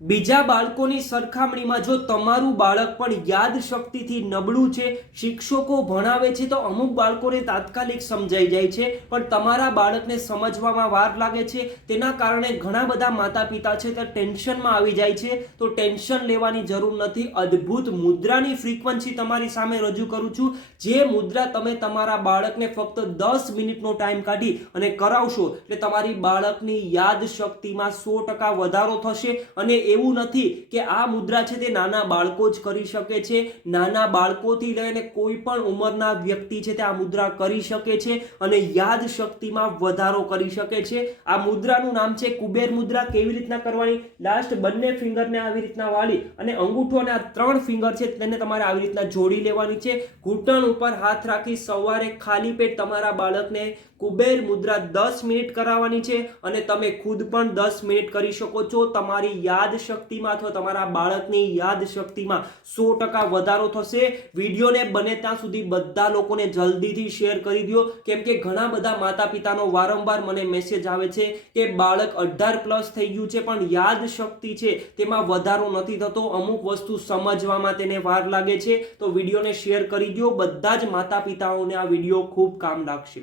બીજા બાળકોની સરખામણીમાં જો તમારું બાળક પણ યાદશક્તિથી નબળું છે, શિક્ષકો ભણાવે છે તો અમુક બાળકોને તાત્કાલિક સમજાઈ જાય છે, પણ તમારા બાળકને સમજવામાં વાર લાગે છે, તેના કારણે ઘણા બધા માતા પિતા છે તે ટેન્શનમાં આવી જાય છે. તો ટેન્શન લેવાની જરૂર નથી. અદ્ભુત મુદ્રાની ફ્રીક્વન્સી તમારી સામે રજૂ કરું છું, જે મુદ્રા તમે તમારા બાળકને ફક્ત 10 મિનિટનો ટાઈમ કાઢી અને કરાવશો એટલે તમારી બાળકની યાદશક્તિમાં 100% વધારો થશે. અને એવું નથી કે આ મુદ્રા છે તે નાના બાળકો જ કરી શકે છે. નાના બાળકોથી લઈને કોઈ પણ ઉંમરના વ્યક્તિ છે તે આ મુદ્રા કરી શકે છે અને યાદશક્તિમાં વધારો કરી શકે છે. આ મુદ્રાનું નામ છે કુબેર મુદ્રા. કેવી રીતના કરવાની? લાસ્ટ બંને ફિંગરને આવી રીતના વાળી અને અંગૂઠો અને આ 3 ફિંગર છે તેને તમારે આવી રીતના જોડી લેવાની છે. ઘૂંટણ ઉપર હાથ રાખી સવારે ખાલી પેટ તમારા બાળકને કુબેર મુદ્રા 10 મિનિટ કરાવવાની છે અને તમે ખુદ પણ 10 મિનિટ કરી શકો છો. તમારી યાદશક્તિમાં અથવા તમારા બાળકની યાદશક્તિમાં 100% વધારો થશે. વિડીયોને બને ત્યાં સુધી બધા લોકોને જલ્દીથી શેર કરી દો, કેમ કે ઘણા બધા માતા પિતાનો વારંવાર મને મેસેજ આવે છે કે બાળક 18+ થઈ ગયું છે પણ યાદશક્તિ છે તેમાં વધારો નથી થતો, અમુક વસ્તુ સમજવામાં તેને વાર લાગે છે. તો વિડીયોને શેર કરી દો. બધા જ માતા પિતાઓને આ વિડીયો ખૂબ કામ લાગશે.